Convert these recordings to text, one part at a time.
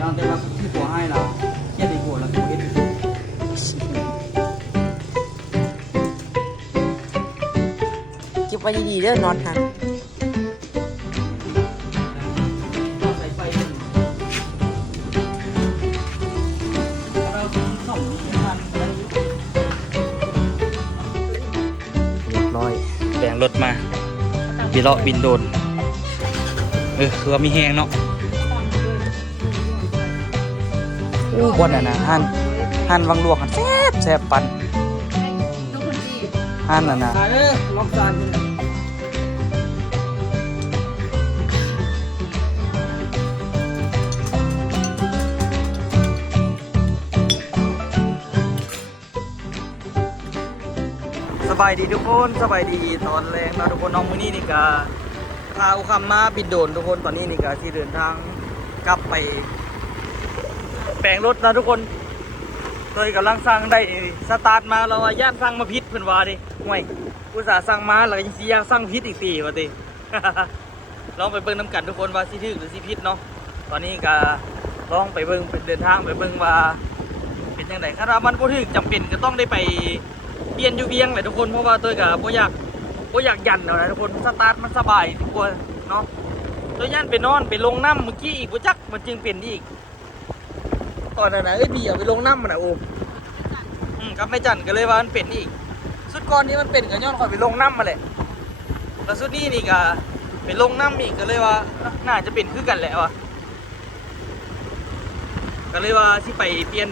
เราแต่ว่าที่ผัวให้เราเครียดในผัวเราตัวเฮ็ดเก็บไว้ดีๆเด้อนอนค่ะเราใส่ไฟเราส่งที่มันเรียบร้อยแปลงรถมาบิเลาะบินโดนคือว่ามีแห้งเนาะบนน่ะนะหั่นวังลวกหั่นแซ่บปันหั่นน่ะนะล็อกจานสบายดีทุกคนสบายดีตอนแรงนะทุกคนน้องมื้อนี้นี่ก็พาอุคำมาบินโดนทุกคนตอนนี้นี่ก็ที่เดินทางกลับไปแปลงรถนะทุกคนโดยกำลังสั่งได้สตาร์ทมาเราย่านสั่งมาพิษเพื่อนว่าดิห่วยอุตส่าห์สั่งมาแล้วก็ยังสิย่างสั่งพิษอีกตีว่าดิ ลองไปเบิ่งน้ำกันทุกคนว่าสิถึกหรือสิพิษเนาะตอนนี้ก็ลองไปเบิ่งเป็นเดินทางไปเบิ่งว่าเป็นยังไงถ้ามันบ่ถึกจำเป็นก็ต้องได้ไปเปลี่ยนอยู่เวียงแหละทุกคนเพราะว่าตัวก็บ่อยากยันเอานะทุกคนสตาร์ทมันสบายทุกคนเนาะตัวย่านไปนอนไปลงน้ำเมื่อกี้อีกบ่จักมันจึงเป็นอีกตอนนั้นนะพี่เอาไปลงน้ำมันนะโอ้ครับไม่จันก็เลยว่ามันเป็นอีกสุดก่อนนี้มันเป็นกันย้อนคอยไปลงน้ำมาแหละแล้วสุดนี้นี่ก็ไปลงน้ำอีกก็เลยว่าน่าจะเป็นคือกันแหละวะก็เลยว่าที่ไปเปลี่ยน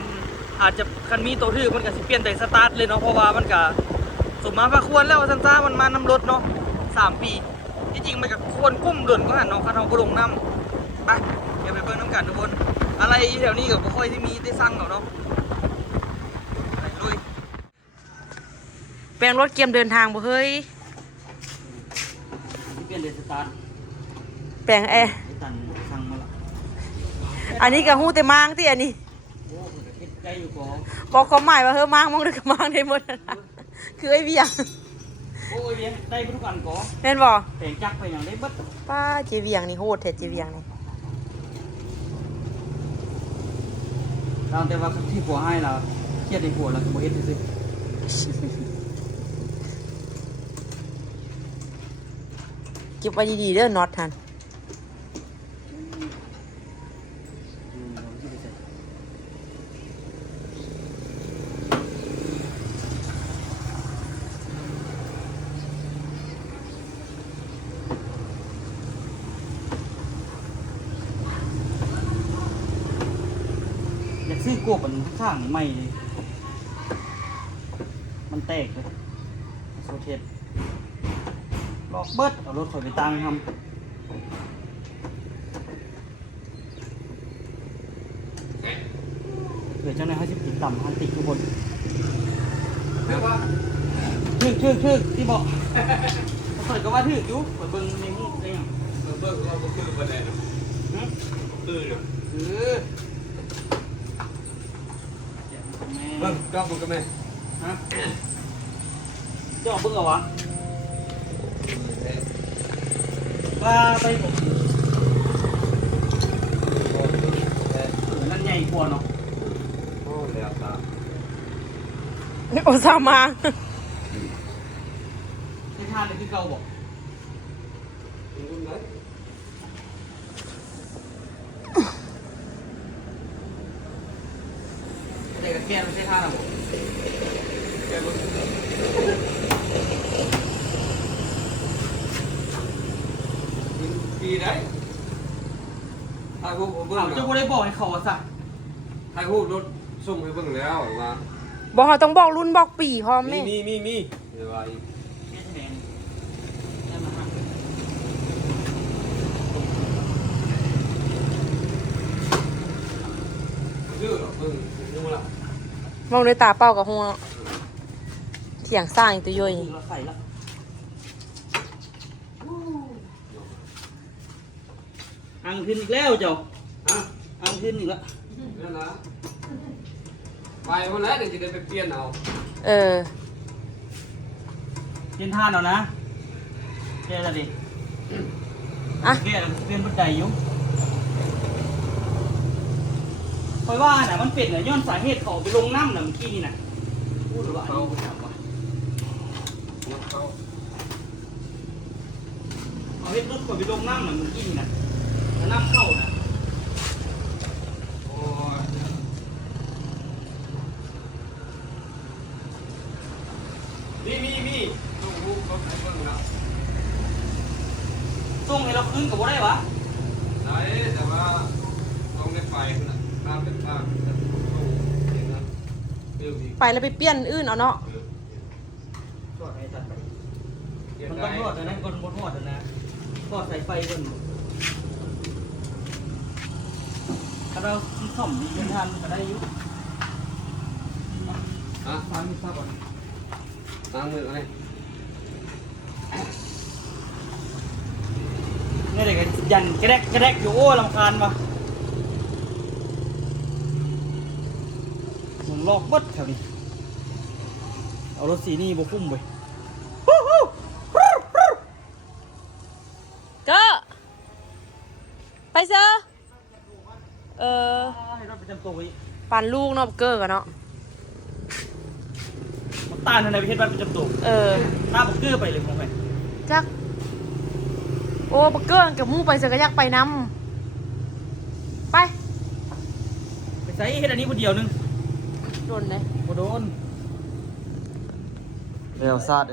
อาจจะคันมีตัวทื่อมันก็สิเปลี่ยนแต่สตาร์ทเลยเนาะเพราะว่ามันก็สมมาพระควรแล้วซันซ่ามันมานำรถเนาะ3 ปีที่จริงมันก็ควรกุ้มเดินก็หันเนาะคันเอาไปลงน้ำไปเดี๋ยวไปเบิ่งน้ำกันทุกคนอะไรแถวนี้ก็บ่ค่อยที่มีได้สั่งเนาะไปลุย แปลงรถเกียมเดินทางบ่เฮ้ยที่เปลี่ยนเดสตาร์ท แปลงแอร์ ตันสั่งมาละ อันนี้ก็ฮู้แต่มางที่อันนี้ โอ้เฮ็ดได้อยู่ก่อ บอกความหมายว่าเฮ้ยมางมองได้ก็มางได้หมดนะคือไอ้เวียง โอ้ยเลี้ยงได้ทุกอันก่อ แม่นบ่ แต่งจักไปอย่างได้เบิด ป้าเจเวียงนี่โหดแท้เจเวียงนี่ เราแต่ว่าที่ผัวให้เราเครียดในผัวเราก็บ่เฮ็ดซื่อ เก็บไว้ดีๆเด้อน็อตทันอยากซื้อกบอันข้างๆใหม่เลยมันแตกเลยโซเทสลอกเบิดเอารถข่อยไปตั้งทำเผื่อเจ้าหน้าที่เขาจะติดต่ำหันติดทุกคนทึกที่บอกข่อยก็ว่าทึกอยู่ข่อยเบิ่งในหูได้ยัง เบิกเราก็คือประเด็นคือเดี๋ยวเบิกก็มึงก็ไม่ ฮะเจ้าเบิ่งเอาวะว่าไปผมนั่นใหญ่กว่าเนาะ โอ้แล้วตา โอ้ซามา ที่ท่านเลยคือเก่าบอกเด็กกับแก้ไม่ใช่ท่านหรอกดีได้ถ่ายรูปเบิ้ง เจ้าก็ได้บอกให้เขาซะ ถ่ายรูปรถส่งให้เบิ้งแล้วมา บอกเขาต้องบอกรุ่นบอกปีพร้อม มี นี่ มีเดี๋ยวว่าอีกชื่อหรอเบิ้งนึกว่า มองด้วยตาเป้ากับหัวเถียงสร้างอีกตัวย่อย เราใส่ละอังขึ้นอีกแล้วเจ้า ฮะ อังขึ้นอีกแล้ว นั่นนะไปวันแล้วเดี๋ยวจะได้ไปเปลี่ยนเอา เออ เปลี่ยนท่านเอานะแกละดิ อ่ะ แกละเปลี่ยนบันไดอยู่ คอยว่าน่ะมันเป็นน่ะย้อนสาเหตุเขาไปลงน้ำน่ะเมื่อกี้นี่น่ะพูดหรือว่า เขาถามว่าเขา เอาเฮ็ดรถเขาไปลงน้ำน่ะเมื่อกี้นี่น่ะแล้วน้ำเข้าน่ะ โอ้ย มี ลูกลูกเขาใช้เบิ่งนะ ส่งให้เราคืนกับบ่ได้วะ ไหนแต่ว่าต้องได้ไปนะน้ำเป็นภาพจะตู้อย่างนั้นเรื่องอีก ไปแล้วไปเปลี่ยนอื่นเอาเนาะ ทอดให้ตัดไป เรื่อง มัน ใด ต้องทอดนะคนบ่ทอดนะทอดใส่ไฟเพิ่นถ้าเราซ่อมดีเป็นทานก็ได้อยู่ ฮะ ทานมีทราบก่อน ล้างมือก่อนเลย นี่เด็กยันกระแดกอยู่โอ้ลำคาญปะมึงลอกเบัดแถวนี้เอารถสีนี่บ่คุ้มเว้ย ก็ไปเซอให้รถประจำตัวไว้ ปั่นลูกเนาะเกอร์กันเนาะ มันต้านในประเทศบ้านประจำตัวหน้าบักเกอร์ไปเลยมองไป จักโอ้บักเกอร์กับหมู่ไปเซอก็อยากไปนำไป ไปใส่เฮ็ดอันนี้คนเดียวนึง โดนเลย บ่โดนเร็วซาด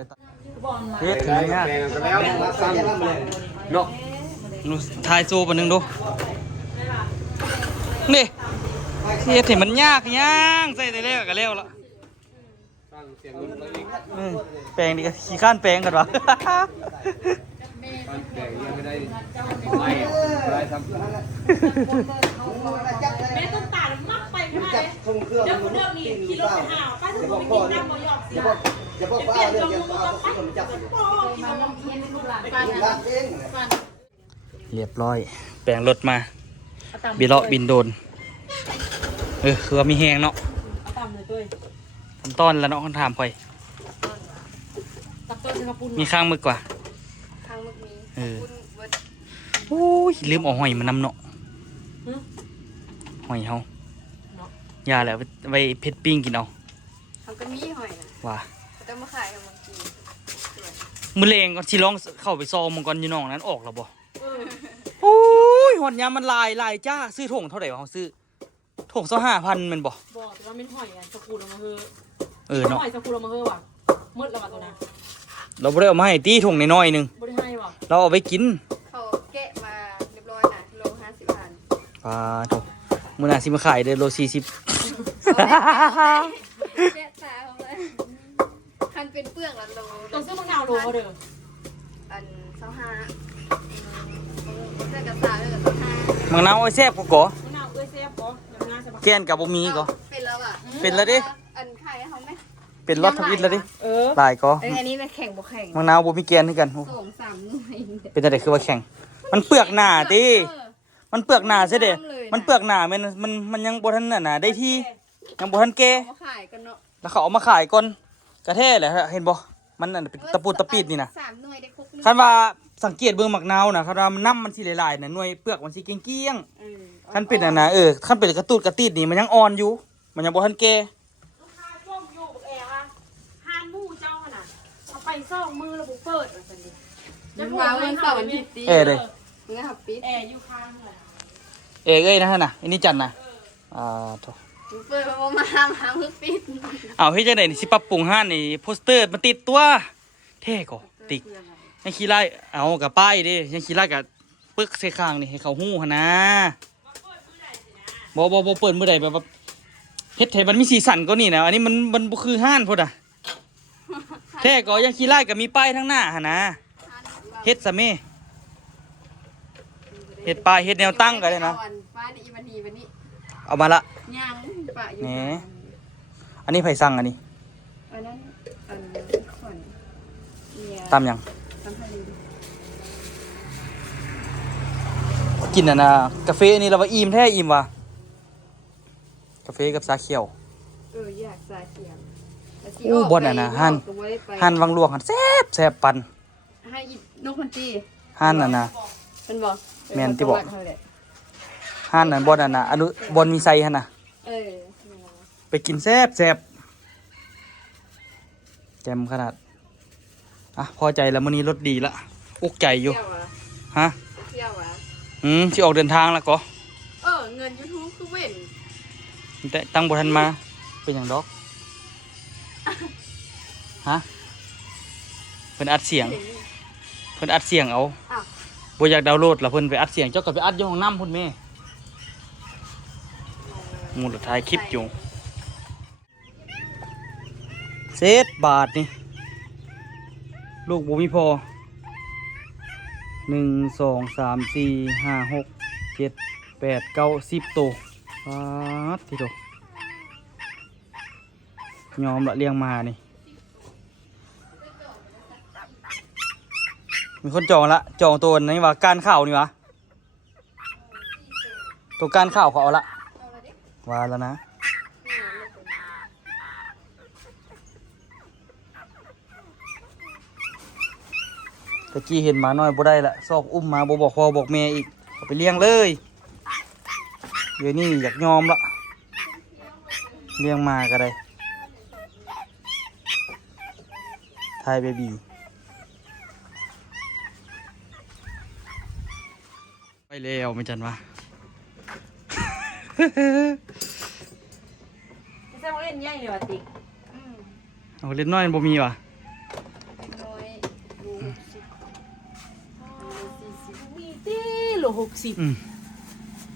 เฮ็ดถึงเนี่ย แบ่งกันแล้วมาสั่งเนาะ นูทายโซ่ปะนึงดูนี่เฮ็ดให้มันยากย่างใส่ได้แล้วก็แล้วละ สั่งเสียงเงินตัวเอง แปลงดีก็ขี้ข้านแปลงกันวะ มันแบ่งยังไม่ได้ไม่ได้ทำ แม่ต้นตาลมักไปไม่ได้เดี๋ยวคนเดิมนี่ขี่รถไปหาป้าถึงไปกินน้ำบ่ยอกเสีย อย่าบอกว่าเรื่องยังเอาคนจับ เรียบร้อย แปลงรถมาบิเลาะบินโดนคือว่ามีแหงเนาะ เอาตามเลยด้วย ขั้นตอนแล้วเนาะคนถามค่อย ตักตัวสิงคโปร์ มีข้างมึกกว่า ทางมึกมี โอ้ยลืมเอาหอยมานำเนาะหอยเฮาอย่าแล้วไว้เผ็ดปิ้งกินเอา เขาก็มีหอยนะ ว่า เขาจะมาขายกับบางที มื้อเลงก่อนสิลองเข้าไปซอมังกรอยู่น้องนั้นออกแล้วบ่โอ้ยหอดยามมันลายจ้าซื้อถุงเท่าไหร่วะเฮาซื้อถุง25,000แม่นบ่ บอกแต่ว่าเป็นหอยอ่ะสกูลเอามาเฮอ เนาะ หอยสกูลเอามาเฮอว่ะมืดแล้วว่ะตัวนั้น เราบ่ได้เอามาให้ตีถุงน้อยๆนึง บ่ได้ให้ว่ะ เราเอาไปกิน เขาแกะมาเรียบร้อยนะโล50,000 โถมื้อหน้าสิมาขายเด้อโล40 แกะตาเขาเลยคันเป็นเปลือกละโล ตัวซื้อมะนาวโลเด้อ อัน25เสื้อกระสาเสื้อกระสา มังนาวเอาแซ่บกว่าก่อ มะนาวเอ้ยแซ่บบ่น้ำงาใช่ปะ แกนกับบ่มีก่อ เป็นแล้วอ่ะ เป็นแล้วดิ อันไข่เขาไหม เป็นรสทวิตแล้วดิ เออ หลายก่อ อันนี้มันแข็งบ่แข็ง มังนาวบ่มีแกนคือกันโอ้ 2-3หน่วย เป็นจังได๋คือว่าแข็งมันเปลือกหนาติมันเปลือกหนาซะเด้มันเปลือกหนามันยังบ่ทันน่ะได้ที่ยังบ่ทันแก่ เอามาขายกันเนาะ แล้วเขาเอามาขายก่อนกระแท้แหละเห็นบ่มันน่ะเป็นตะปูตะปีดนี่น่ะ 3หน่วยได้ครบนึง คันว่าสังเกตเบิ่งมักนาวน่ะคันว่ามันน้ำมันสิหลายๆน่ะหน่วยเปลือกมันสิเกลี้ยงๆคันเป็นอันน่ะคันเป็นกระตูดกระตีดนี่มันยังอ่อนอยู่ มันยังบ่ทันแก่ ลูกค้าช่วงอยู่กับแอร์ค่ะหานหมู่เจ้าขนาดเอาไปซ่องมือแล้วบ่เปิดว่าซั่นดิ มันมาวันเสาร์วันอาทิตย์ดี เลย มึงครับปิด แอร์อยู่ข้างเลย เอ้ยนะฮะน่ะอันนี้จันน่ะโถ มึงเปิดมามึงปิด เอาเฮ็ดจังได๋นี่สิปรับปรุงห้านนี่โปสเตอร์มันติดตัวเท่ก็ติดยังขี้ไล่เอากับป้ายเด้ยังขี้ไล่กับปึกใส่ข้างนี่ให้เขาฮู้หั่นนะบ่เปิดมื้อใดแบบว่าเฮ็ดให้มันมีสีสันกว่านี่นะอันนี้มันบ่คือห้านพุ่นน่ะแท้ก็ยังขี้ไล่ก็มีป้ายทั้งหน้าหั่นนะเฮ็ดซะแม่เฮ็ดป้ายเฮ็ดแนวตั้งก็ได้นะ ฟ้านี่อีวันนี้ เอามาละ ย่างปะอยู่ แหน อันนี้ไผสั่งอันนี้ อันนั้นอันขวัญเนี่ย ตำยัง ตำทะเล กินอ่ะนะกาแฟนี่เราว่าอิ่มแท้อิ่มว่ะกาแฟกับชาเขียว อยากสาเขียว อู้บ่น่ะนะหั่นวังลวกหั่นแซ่บปัน ให้อีนกมันตี หั่นน่ะนะ มันบอก แม่นที่บอก หั่นนั่นบ่นั่นน่ะอนุบ่มีไส้หั่นน่ะ กินแซ่บแซ่บแจ่มขนาดอ่ะพอใจแล้วมื้อนี้รถดีละอุกใจอยู่ เที่ยวอะ ฮะ เที่ยวอะ ที่ออกเดินทางแล้วก็ เงิน YouTube คือเว้น แต่ตั้งบ่ทันมาเป็นหยังดอกฮะเพิ่นอัดเสียงเพิ่นอัดเสียงเอา อ้าว บ่อยากดาวน์โหลดแล้วเพิ่นไปอัดเสียงเจ้าก็ไปอัดอยู่ห้องน้ำพุ่นแม่หมูดถ่ายคลิปอยู่เศษบาทนี่ลูกบ่มีพอ1 2 3 4 5 6 7 8 9 10ตัวปาดทีโตยอมละเลี้ยงมานี่มีคนจองละจองตัวนี้ว่าการข่าวนี่วะตัวการข่าวเขาเอาละว่าแล้วนะตะกี้เห็นหมาน้อยบ่ได้ละซอกอุ้มมาบ่บอกพ่อบอกแม่อีกเอาไปเลี้ยงเลยเดี๋ยวนี้อยากยอมละเลี้ยงมาก็ได้ทายเบบีไปแล้วไม่จันวะ ไม่ใช่ว่าเล่นใหญ่เลยว่ะติ๊ก เอาเล่นน้อยบ่มีวะ น้อยดูสิ40 มีตี้โล60 อืม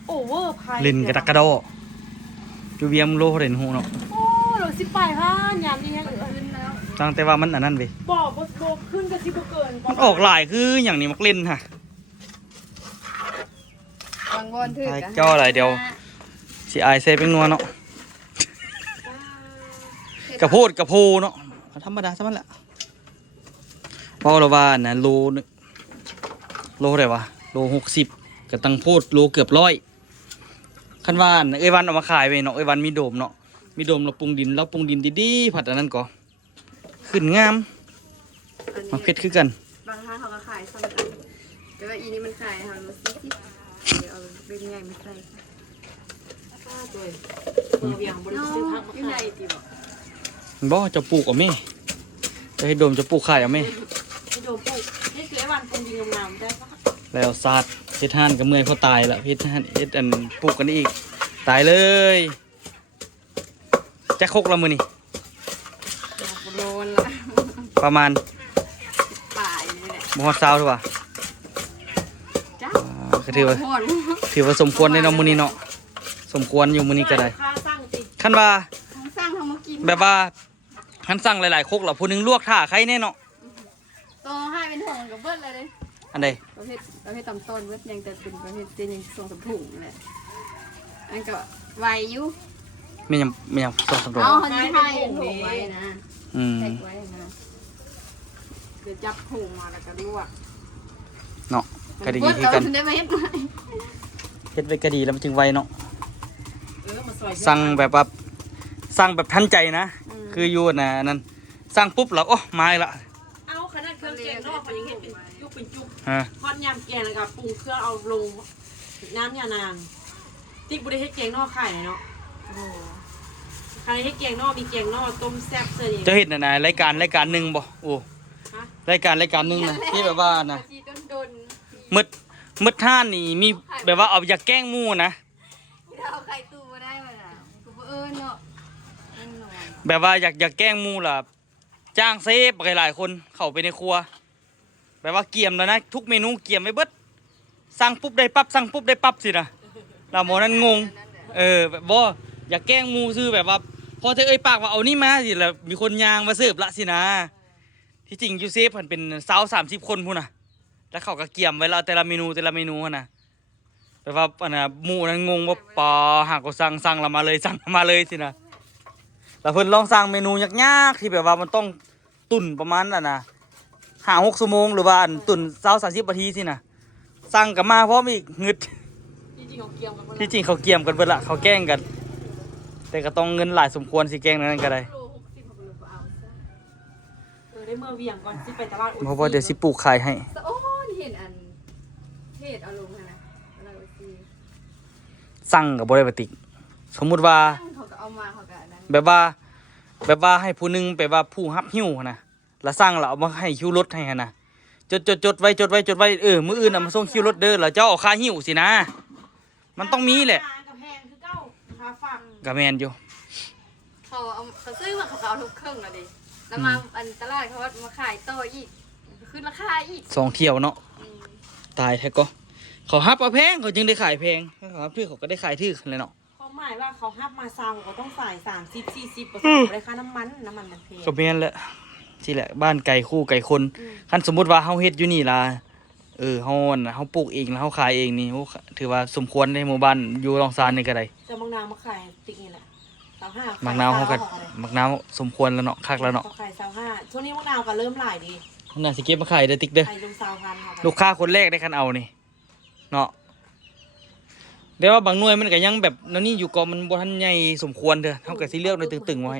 โอเวอร์ไพ เล่นกระดักกระโดดจูเบียมโลเล่นหูเนาะ โอ้โล18,000ยามนี้ยังเหลือ ขึ้นแล้ว ตั้งแต่ว่ามันอันนั้นเว้ย บ่ขึ้นก็สิบ่เกิน มันออกหลายคืออย่างนี้มักเล่นฮะ บางบอนถือ ไป กัน เจ้าอะไรเดียว สิอายเซเป็นนัวเนาะกระโพดกระโพเนาะธรรมดาซะมันแหละเพราะเราว่านะโลนึงโลเท่าไหร่วะโล60ก็ตั้งโพดโลเกือบ100คันว่าน่ะเอ้ยวันเอามาขายไว้เนาะเอ้ยวันมีโดมเนาะมีโดมเราปรุงดินดีๆผัดอันนั้นก็ขึ้นงามมาเพชรคือกัน บางห้างเขาก็ขายซ้ำกันแต่ว่าอีนี่มันขายค่ะมัน40เดี๋ยวเอาเป็นใหญ่ไม่ใส่ ตัวเมื่อเวียงบริ น้อ สุทธิ์ทัก อยู่ไหนติบ่ บ่จะปลูกเอาแม่จะให้โดมจะปลูกขายเอาแม่ ให้โดนปลูกนี่คือไอ้วันปรุงดินงามๆได้ปะ แล้วซาดเฮ็ดห่านก็เมื่อยพอตายละเฮ็ดห่านเฮ็ดอันปลูกกันอีกตายเลยจะคกละมือนี่ โลนละ ประมาณ ป่ายนี่แหละ บ่ฮอด20ถูกป่ะ จ้า ก็ถือว่า หอน ถือว่าสมควรในเนาะมื้อนี้เนาะสมควรอยู่มื้อนี้ก็ได้ ค่าสร้างติด คันว่า ทั้งสร้างทั้งมากิน แบบว่าคันสั่งหลายๆคกแล้วผู้หนึงลวกท่าใครแน่เนาะ โตให้เป็นถุงกับเบิดเลยเด้ อันใด ประเภทตำต้นเบิดยังแต่เป็นประเภทเจนยังส่งสำถุงนั่นแหละอันก็ไวอยู่ แม่ยัง2-3ตัว เอาหันที่ให้เป็นถุงไว้นะ อืม แพ็กไว้นะเดี๋ยวจับถุงมาแล้วก็ลวก เนาะก็ดี เบิด คือ แล้ว กัน ถึงได้มาเฮ็ดใหม่ เฮ็ดไว้ก็ดีแล้วมันจึงไวเนาะ มาซอย สั่งแบบว่าสั่งแบบทันใจนะ คืออยู่น่ะอันนั้นสั่งปุ๊บแล้วโอ้มาอีกละ เอาขนาดเครื่องแกงนอกมันยังเห็นเป็นยุกเป็นจุก ฮะ ทอดยำแกงแล้วก็ปรุงเครื่องเอาลงน้ำยานางติ๊กบุได้ให้แกงนอกไข่เนาะโอ้ใครให้แกงนอกมีแกงนอกต้มแซ่บเสย เจะเห็นนะรายการหนึ่งบ่โอ้ ฮะ รายการหนึ่งนะที่แบบว่านะ จีโดน มืดท่านนี่มีแบบว่าเอาอยากแกล้งหมู่นะ เราเอาไข่ตู้มาได้มาล่ะกูบ่เนาะนั่นหน่อย แบบว่าอยากแกล้งหมู่ล่ะจ้างเซฟหลายๆคนเข้าไปในครัว แบบว่าเกี่ยมแล้วนะทุกเมนูเกี่ยมไว้เบิดสั่งปุ๊บได้ปั๊บสั่งปุ๊บได้ปั๊บสินะเราหมอนั้นงงแบบบ่อยากแกล้งหมู่ซื่อแบบว่าพอเธอเอ่ยปากว่าเอานี่มาสิแล้วมีคนยางมาเสิร์ฟละสินะที่จริงยูเซฟมันเป็น20-30 คนพูนนะแล้วเขาก็เกี่ยมไว้แล้วแต่ละเมนูหั่นนะแบบว่าอันน่ะหมู่นั้นงงว่าปอหากก็สั่งเรามาเลยสั่งมาเลยสินะแล้วเพิ่นลองสั่งเมนูยากๆที่แบบว่ามันต้องตุ่นประมาณน่ะนะ5-6 ชั่วโมงหรือว่าอันตุ่น20-30 นาทีสินะสั่งกับมาพร้อมอีกงึด จริงๆเขาเกี่ยมกันหมด ที่จริงเขาเกี่ยมกันเบิดละเขาแกล้งกัน แต่ก็ต้องเงินหลายสมควรสิแกล้งนั้นก็ได้ โล60เขาเลยเอาได้เมื่อเวียงก่อนสิไปตลาด เพราะว่าเดี๋ยวสิปลูกขายให้ โอ้นี่เห็นอันเทศเอาลงนะอะไรวะสิ สั่งกับบริบติกสมมุติว่า ตั้งเขาก็เอา มาเขาก็นั้น แบบว่าให้ผู้หนึงแบบว่าผู้รับหิ้วนะแล้วสร้างแล้วเอามาให้คิวรถให้หั่นน่ะจดไว้มื้ออื่นน่ะมาส่งคิวรถเด้อแล้วเจ้าเอาค่าหิ้วสินะมันต้องมีแหละ กับแพงคือเก้าค่าฝาก ก็แม่นอยู่ เขาซื้อมาเขาเอาทุกเครื่องอะดิแล้วมาอันตลาดเขาว่ามาขายต่ออีกขึ้นราคาอีก สองเที่ยวเนาะตายแท้ก็เขาฮับเอาแพงเขาจึงได้ขายแพงถ้าเขาฮับถือเขาก็ได้ขายถือกันเลยเนาะ ความหมายว่าเขาห้ามมาซาวเขาต้องใส่30-40%เลยค่าน้ำมันมันแพง ก็แม่นแหละที่แหละบ้านไก่คู่ไก่คนคันสมมุติว่าเฮาเฮ็ดอยู่นี่ล่ะเฮาน่ะเฮาปลูกเองแล้วเฮาขายเองนี่โอ้ถือว่าสมควรในหมู่บ้านอยู่รองซานนี่ก็ได้ จะมังนาวมาขายติ๊กนี่แหละ25 มักนาวเฮาก็มักนาวสมควรแล้วเนาะคักแล้วเนาะ เขาขาย25ช่วงนี้มังนาวก็เริ่มหลายดี น่าสิเก็บมาขายเด้อติ๊กเด้อ ขายลงซาวพันค่ะ ลูกค้าคนแรกได้คันเอานี่เนาะแต่ว่าบางหน่วยมันก็ยังแบบนั่นนี่อยู่ก็มันบ่ทันใหญ่สมควรเด้อเฮาก็สิเลือกในตึงๆไว้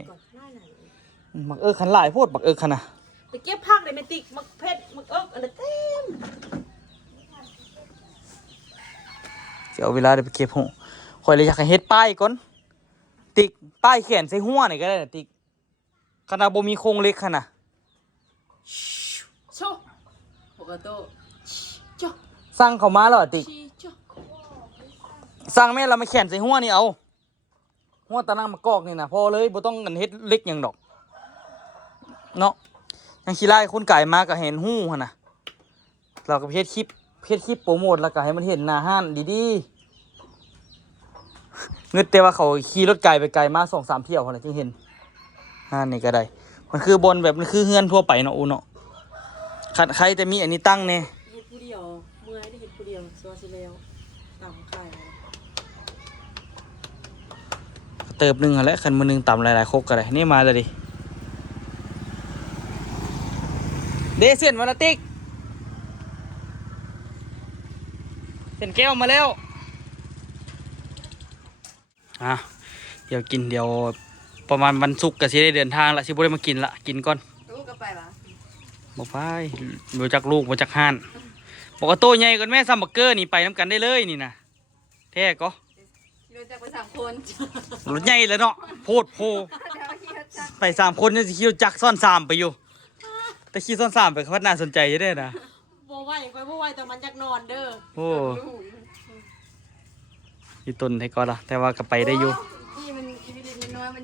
มักคันหลายโพดบักคันน่ะ ไปเก็บผักเลยแม่ติ๊กมักเพชรมักอันนั้นเต็ม สิเอาเวลาได้ไปเก็บหูข่อยเลยอยากให้เฮ็ดป้ายก่อนติ๊กป้ายแขนใส่หัวนี่ก็ได้น่ะติ๊กขนาดบ่มีโครงเหล็กคั่นน่ะ โชปกติโช สั่งเข้ามาแล้วอะติ๊ก โช สั่งแม่เรามาแขนใส่หัวนี่เอาหัวตะนังมะกอกนี่นะพอเลยบ่ต้องกันเฮ็ดเล็กหยังดอกเนาะยังขี้ไล่คนไก่มาก็เห็นหู้หั่นน่ะเราก็เฮ็ดคลิปโปรโมทแล้วก็ให้มันเห็นหน้าห้านดีๆเงึดแต่ว่าเขาขี่รถไก่ไปไกลมา 2-3 เที่ยวหั่นน่ะจึงเห็นห้านนี่ก็ได้มันคือบนแบบมันคือเฮือนทั่วไปเนาะอูเนาะใครแต่มีอันนี้ตั้งแน่ เฮ็ดผู้เดียวเมื่อยได้เฮ็ดผู้เดียวซัวสิแล้วตามไข่ เติบหนึงหั่นแหละคันมื้อหนึงตำหลายๆครกก็ได้นี่มาแล้วดิเดเส้นมาละติ๊กเส้นแก้วมาแล้วเดี๋ยวกินเดี๋ยวประมาณวันศุกร์ก็สิได้เดินทางละสิบ่ได้มากินละกินก่อน ลูกก็ไปปะ บ่ไปบ่จักลูกบ่จักห้านบอกว่าโตใหญ่กว่าแม่ซัมเบอร์เกอร์นี่ไปนํกันได้เลยนี่นะแท้ก็ รู้จักไป3 คน รถใหญ่แล้วเนาะโพดโพ แล้วขี่รถจักร ไป3 คนนี่สิขี่รถจักรซ้อน3ไปอยู่แต่ขี่ซ้อน3ไปเขาน่าสนใจอยู่เด้นะ บ่ไหวค่อยบ่ไหวแต่มันอยากนอนเด้อ โอ้ยต้นให้ก่อนล่ะแต่ว่าก็ไปได้อยู่ ขี่มันอีวิลินน้อยมัน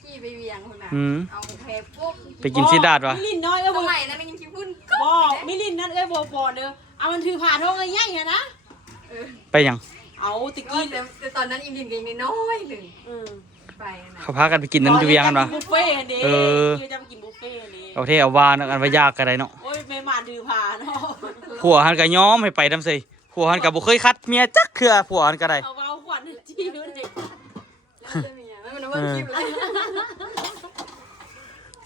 ขี่ไปเวียงคนน่ะ อืม เอาแพปุ๊บ ไปกินซีดาดวะ มิลินน้อยเอ้ย ส บ่ มัยนั้นมันยังขี้พุ่น บ่มิลินนั่นเอ้ยบ่เด้อเอามันถือผ่าทองใหญ่ๆนะ ไปหยัง เอาตะ กิ กี้ นแต่ตอนนั้นอิมดินก็ยังน้อยหนึ่ง ไปนะ เขาพากันไปกินนั้นอยู่เวียงกันวะ บุฟเฟ่ต์เด้ เออ คือจะไปกินบุฟเฟ่ต์นี่ เอาเท่เอาวานอันว่ายากก็ได้เนาะ โอ้ยแม่ม่านถือผ่าเนาะ ผัวหันก็ยอมให้ไปนำซิผัวหันก็บ่เคยคัดเมียจักเทื่อผัวหันก็ได้ เอาเว้าขวัญจี้ดูดิ แล้วจะมีอ่ะมันเบิ่งคลิปเลย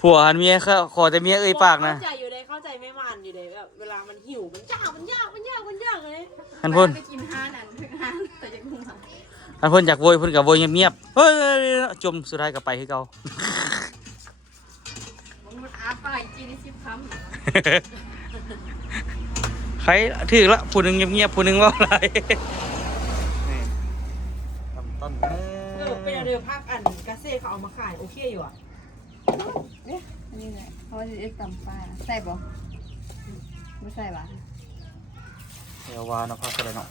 ผัวหันเมียขอแต่เมียเอ่ยปากนะ เข้าใจอยู่เลยเข้าใจแม่ม่านอยู่เลยแบบเวลามันหิวมันยากเลย อันพ่น ไปกินห้านั่นถึงห้าแต่ยังงง อันพ่นอยากโวยเพิ่นก็โวยเงียบๆเฮ้ยจมสุดท้ายก็ไปคือเก่า มันอาไปกิน10 คำ ใครถือละผู้หนึงเงียบๆผู้หนึงเว้าหลายนี่ต้น เป็นอะไรภาคอันกาเซ่เขาเอามาขายโอเคอยู่อ่ะ นี่แหละเพราะว่าจะตำปลาใส่บ่ไม่ใส่บ่ เดี๋ยววาเนาะพักก็ได้เนาะ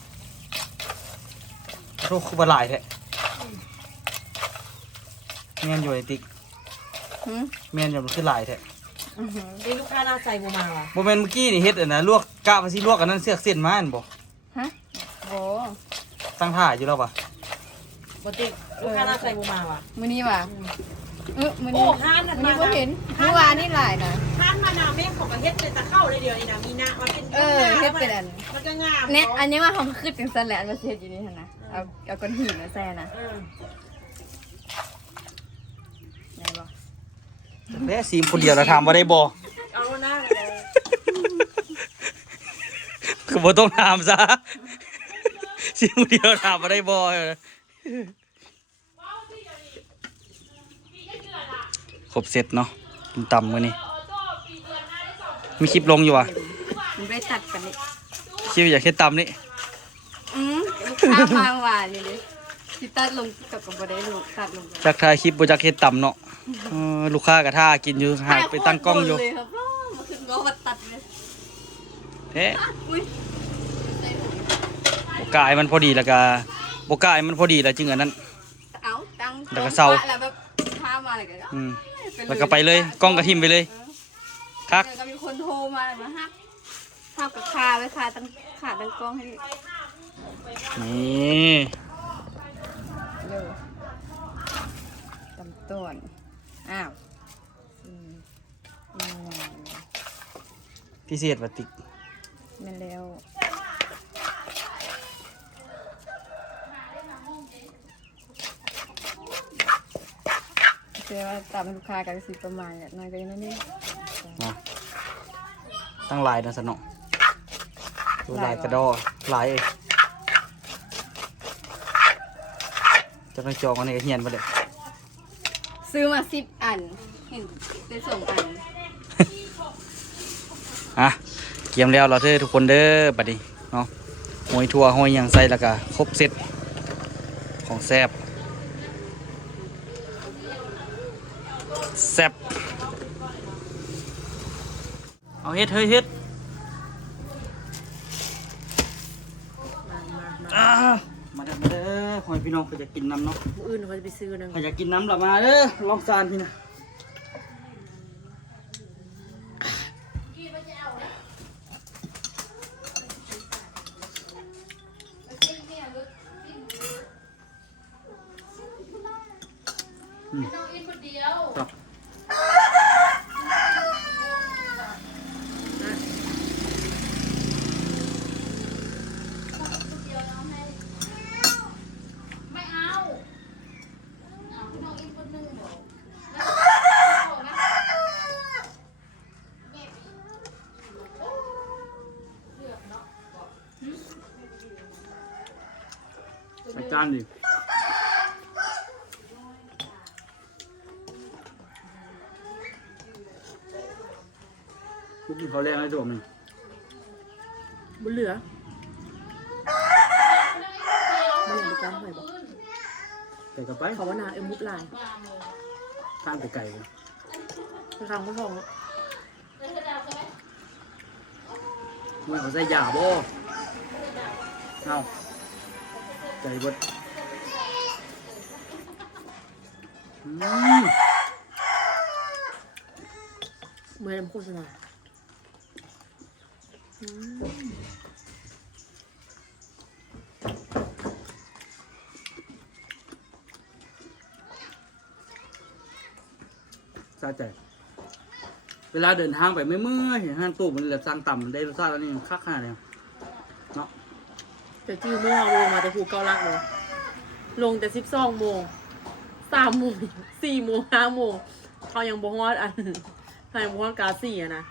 โรคคือบ่หลายแท้แม่นอยู่ไอ้ติ๊กแม่นอยู่มันคือหลายแท้ นี่ลูกค้าน่าใส่บูมาว่ะ บ่แม่นเมื่อกี้นี่เฮ็ดอันนะลวกกะว่าสิลวกอันนั้นเสือกเส้นมาอันบ่ ฮะโอ้ ตั้งท่าอยู่แล้วป่ะ ปกติลูกค้าน่าใส่บูมาว่ะ มื้อนี้ว่ะมื้อ โอ้ นี้ ห้านนั่น มื้อ มา นี้บ่เห็นเมื่อวานนี่หลายนะ ห้านมานาแม่ของประเทศเป็นตะเข้าเลยเดียวนี่นะมีนะมันเป็น เฮ็ดเป็นอัน มันก็งาม เนี่ยอันนี้ว่าของขึ้นจังซั่นแหละอันว่าสิเฮ็ดอยู่นี่หั่นนะเอาก้อนหินมาแซ่นะได้บ่ แม่ซีมคนเดียวแล้วถามว่าได้บ่ เอาหน้าเลย คือบ่ต้องถามซะซีมคนเดียวถามว่าได้บ่ครบเสร็จเนาะกินตำมื้อนี้มีคลิปลงอยู่ว่ะ มันไปตัดกันนี่ คลิปอยากเฮ็ดตำนี่ ลูกค้ามาหวานนี่ดิ สิตัดลงกับบ่ได้ลงตัดลง จากถ่ายคลิปบ่จักเฮ็ดต่ำเนาะลูกค้าก็ท่ากินอยู่หาไปตั้งกล้องอยู่ เลยครับมาขึ้นก็มาตัดเลย แท้ อุ้ย บ่กายมันพอดีแล้วก็บ่กายมันพอดีแล้วจึงอันนั้น เอาตัง แล้วก็เศร้า แล้วแบบพามาเลยก็ แล้วก็ไปเลยกล้องก็ทิ่มไปเลยคัก ก็มีคนโทรมาเลยมาฮักภาพกับคาไว้คาตั้งขาตั้งกล้องให้ นี่ เร็วตำต้นอ้าวอืม พิเศษว่าติก มาแล้วเจอว่าตามลูกค้ากันสิประมาณเนี่ยน้อยก็ยังนี่ นะตั้งลายนะสนองดูลายกระดอลายเอ้ยจะไปจองอันนี้ก็เฮียนบ่ได้ ซื้อมา10 อันเห็นได้ส่งอัน อ่ะเกียมแล้วเราเด้อทุกคนเด้อบัดนี้เนาะหอยทั่วหอยหยังใส่แล้วก็ครบเสร็จของแซ่บแซ่บเอาเฮ็ดเฮ้ยเฮ็ดมาเด้อมาเด้อหอยพี่น้องเขาจะกินน้ำเนาะ มื้ออื่นเขาจะไปซื้อนึง เขาจะกินน้ำหลับมาเด้อลองซานพี่นะครับใส่จานดิพวกกินเขาวแรงให้ตัวมัน บ่เหลือบ่เหลือจ้างหอยบ่ ใส่กลับไป เขาว่านามุดลาย ข้างไปไก่เลย ไปทางบ่ทอง เมื่อเขาใส่ยาบ่เอาใจเบดอืม เมื่อโฆษณา สะใจเวลาเดินทางไปไม่เมื่อยเห็นห้างตู้มันเหลือสร้างต่ำมันได้รสชาติแล้วนี่คักขนาดนี้เนาะ แต่ชื่อเมื่อวงมาแต่ผูเกาลักเลยลงแต่12 โมง 3 โมง 4 โมง 5 โมงเขายังบ่ฮอดอันเขายังบ่ฮอดกาซี่อะนะ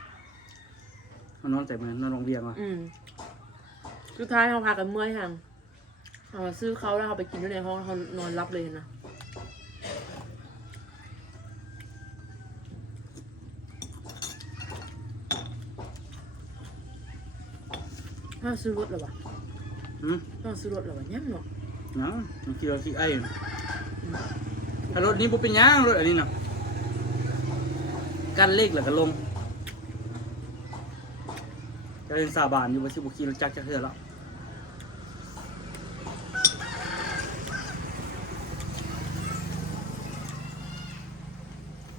มันนอนใส่เหมือนนอนโรงเรียนว่ะ สุดท้ายเขาพากันเมื่อยทางเอามาซื้อเขาแล้วเขาไปกินอยู่ในห้องเขานอนรับเลยนะถ้าซื้อรถเหรอวะ หืม ต้องซื้อรถเหรอวะยังเนาะ เนาะมันคิดว่าคิดไอ้ถ้ารถนี้ปุ๊บเป็นหยังรถอันนี้เนาะกันเลขแล้วก็ลงจะเป็นสาบานอยู่ว่าสิบุคีรถจักรจะเทื่อแล้ว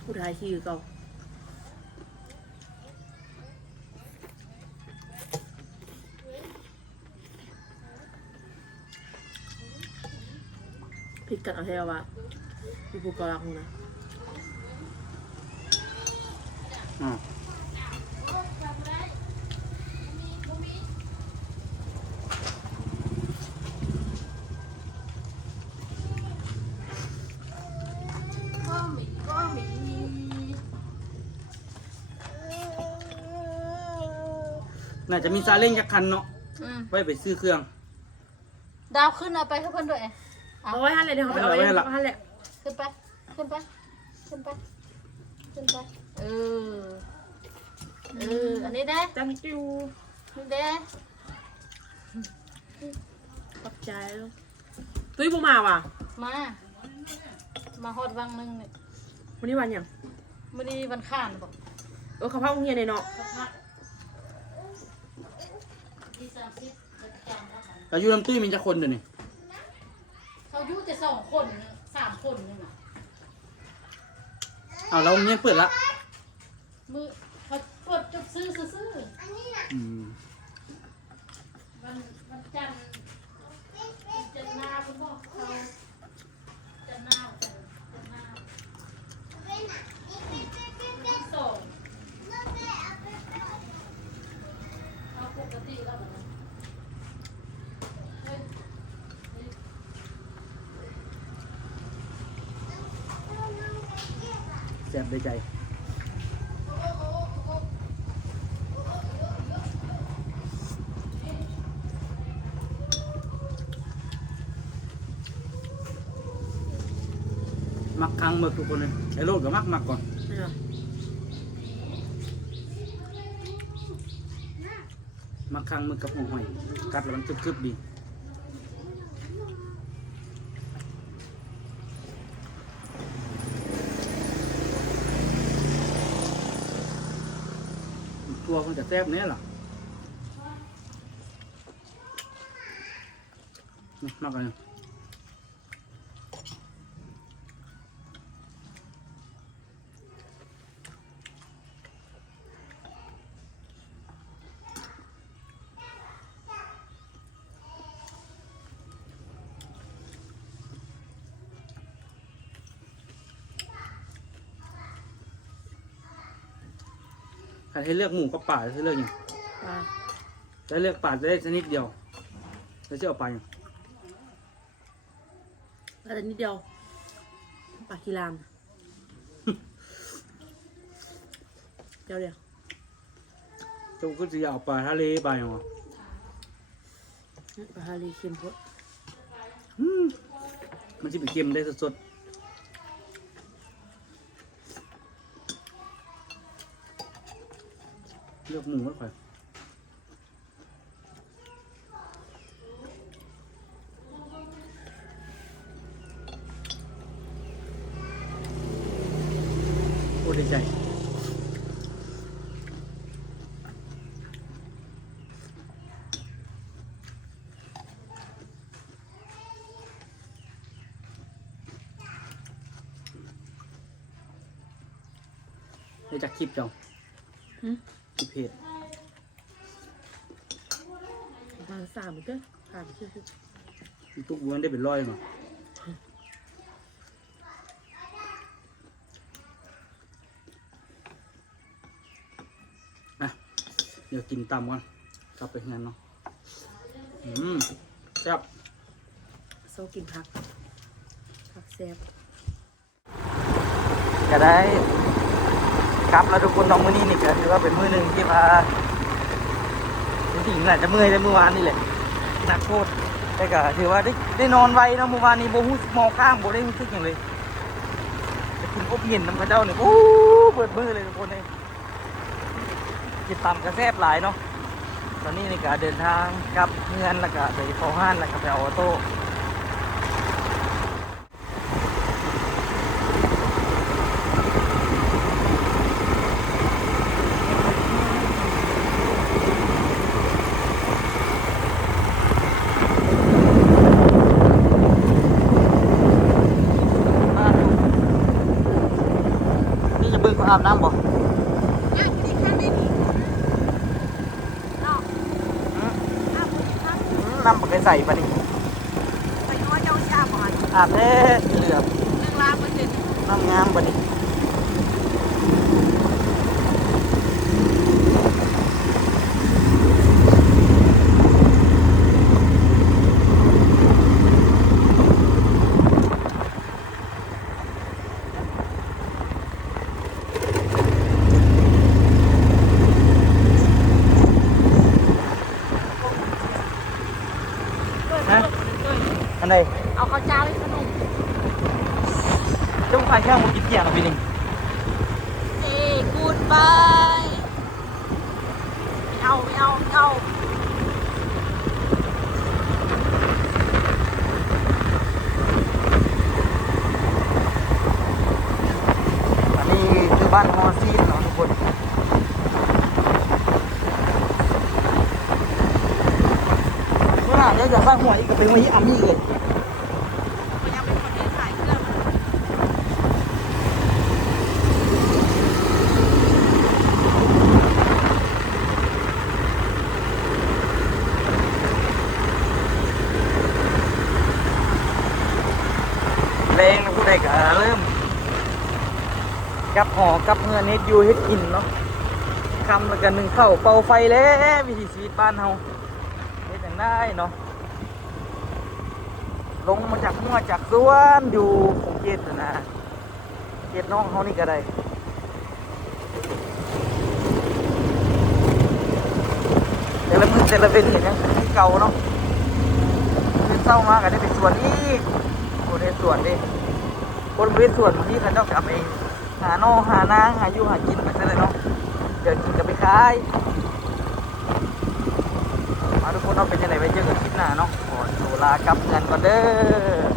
ผู้ชายขี่คือเก่าผิดกันเอาแท้วะพี่ผู้กอลักมึงนะ อ่า น่าจะมีซาเล้งจักคันเนาะไว้ไปซื้อเครื่อง ดาวขึ้นเอาไปให้เพิ่นด้วย เอาไว้ฮันเลยเดี๋ยวเขาไปเอาไว้ฮันเลย ขึ้นไปขึ้นไปขึ้นไปขึ้นไปเอออันนี้ได้ จังจิว นี่ได้ ขอบใจแล้วตุ้ยบูมาว่ะ มาฮอดวังนึงเนี่ย วันนี้วันหยัง มื้อนี้วันข้านบอก เขาพักโรงเรียนเลยเนาะ อายุน้ำตุ้ยมีจะคนเดี๋ยวนี้ เขาอยู่แต่2 คน3 คนนึงน่ะ เอาแล้วเนี่ยเปิดละ มือเขาเปิดจุดซื้อ อืม วันจันทร์จันทร์หน้าคุณบอกเขาจันทร์หน้าสองเอาปกติแล้วเหรอ แซ่บได้ใจมักครั้งหมึกทุกคนเลยไอ้โรดก็มักก่อน นี่เหรอ มักครั้งหมึกกับหัวหอยกัดแล้วมันกรึบๆดีตัวมันจะแซ่บเนี่ยหรอนี่มากเลยใครให้เลือกหมูกับป่าจะเลือกยัง ปลา จะเลือกป่าจะได้ชนิดเดียวแล้วจะเอาไปยัง แต่นิดเดียวปลากีรามเดี๋ยว เจ้าก็จะเอาปลาทะเลไปยังวะ ปลาฮารีเค็มพด มันจะไปเค็มได้สดๆเลือกหมูก็ค่อยโอ้ดีใจได้จากคลิปเจ้าคลิปเพจ ปลาสามเหมือนกันขาดชื่อ ทุกวันได้เป็นร้อยมาเดี๋ยวกินตำก่อนกลับไปงานเนาะแซ่บ โซกินผักแซ่บ ก็ได้ครับแล้วทุกคนน้องมื้อนี้นี่ก็ถือว่าเป็นมื้อหนึ่งที่มาจริงๆแหละจะเมื่อยแต่เมื่อวานนี่แหละหนักโคตรแต่ก็ถือว่าได้นอนไวนะเมื่อวานนี้โบฮู้มองข้างโบได้รู้สึกอย่างเลยจะกินอบเย็นน้ำกระเจ้าเนี่ยโอ้เปิดมือเลยทุกคนเลยกินตำกระแซบหลายเนาะตอนนี้นี่ก็เดินทางกลับเงินแล้วก็ไปเฝ้าห้านแล้วก็ไปเอาออโต้นี่จะเบิ่งเขาอาบน้ำบ่น้ำปกติใส่ปะนี่อาบแท้เหลือบน้ำงามปะนี่อันใด เอาข้าวเจ้าให้ขนม ต้องพายแค่มากินเกี่ยงปีหนึ่ง กูดบายไม่เอา จากสร้างหัวอีกก็เป็นวันที่อันนี้เลย ก็ยังเป็นคนเดินขายเครื่อง แรงผู้ใดก็เริ่มกับหอกับเงินเน็ตยูเฮ็ดกินเนาะคำแล้วกันหนึ่งเข้าเป่าไฟแล้ววิถีชีวิตบ้านเฮาเฮ็ดจังได้เนาะลงมาจากหัวจากสวนอยู่ภูเก็ตนะเก็ตน้องเฮานี่ก็ได้แต่ละมือแต่ละเว้นเห็นยังที่เก่าเนาะเป็นเศร้ามากก็ได้ไปสวนอีกโอ้ได้สวนดิคนบริสวนบางทีเขาเจ้ากลับไปหาน้องหานางหาอยู่หากินไปซะเลยเนาะเดี๋ยวกินกับไปขายมาทุกคนเอาเป็นยังไงไปเจอกันคลิปหน้าเนาะขอโซลากลับกันก่อนเด้อ